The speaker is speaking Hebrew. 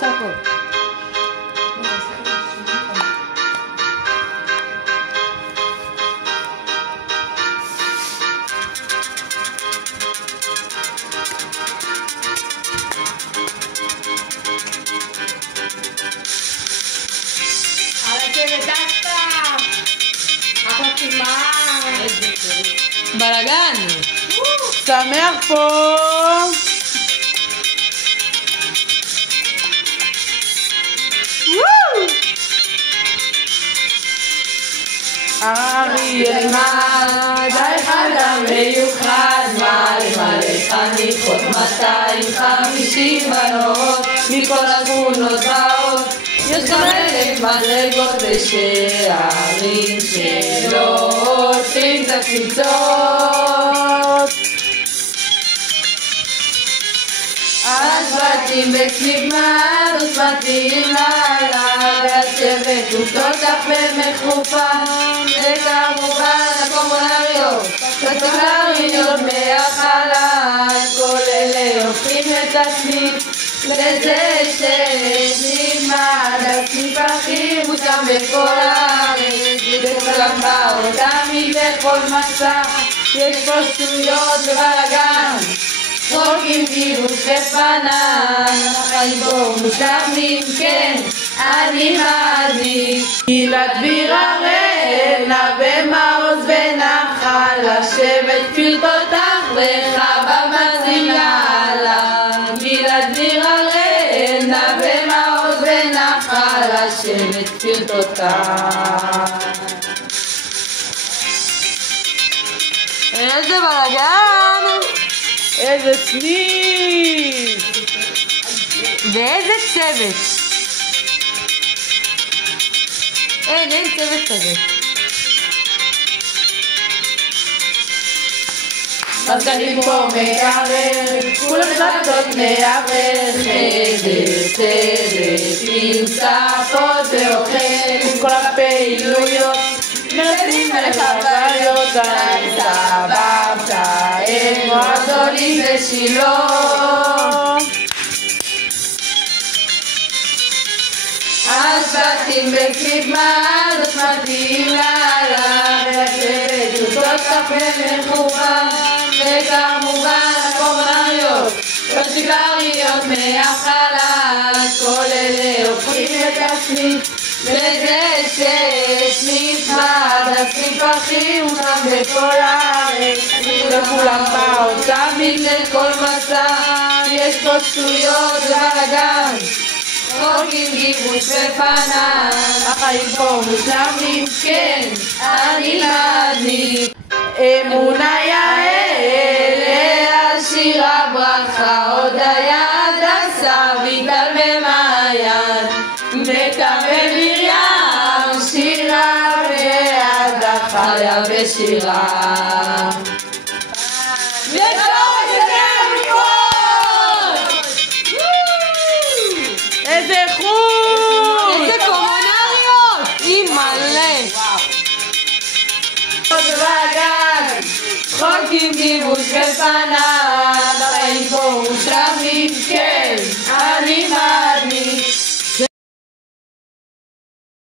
צעקות. בלגן. שמח פה. אריה ילמד, האחד המיוחד, מלא חניכות 250 בנות, מכל השכונות באות, יש גם 1,000 מדרגות ושערים שלא עושים את הקפיצות. השבטים בסביב מעלות מתאים לעלה, והשבט הוא כל כך ומחופן, וכמובן הקומונריות, הסקולריות מהחלל, כל אלה הופכים את הסניף לזה שנלמד הסניף הכי מושם בכל הארץ, וכולם באו תמיד בכל מסע, יש פה שטויות ובלגן, חוקים גירוש ופנן, החיים בו מושלמים, כן, אני מעדיף. גלעד ויראל, נווה מעוז ונחל, לשבת פרטותך וחווה מזילה. גלעד ויראל, נווה מעוז ונחל, לשבת פרטותך. איזה בלגן! איזה סניף! ואיזה צוות! אין צוות כזה. מזגנים פה מערב, כולם זלטות מערב, חדר, עם צפות ואוכל, עם כל הפעילויות, מרצים לחוויות, סבבה, הם מועדונים בשילה. השבטים בסביב מעלות מתאים לעלה, והשבט הוא כל כך ומחופן, וכמובן הקומונריות, הסקולריות מהחלל, כל אלה הופכים את הסניף לזה שיש נפרד, הסניף הכי מושלם בכל הארץ, וכולם באו תמיד לכל מסע, יש פה שטויות ובלגן, חוקים גירוש ופנן, החיים פה מושלמים, כן, אני מעדיף. אמונה יעל, לאה שירה ברכה, הודיה הדסה, ויטל ומעיין, נטע ומרים, שירה ועדה, חיה ושירה. איזה איכות! איזה קומונריות! היא מלא! חוקים גירוש ופנן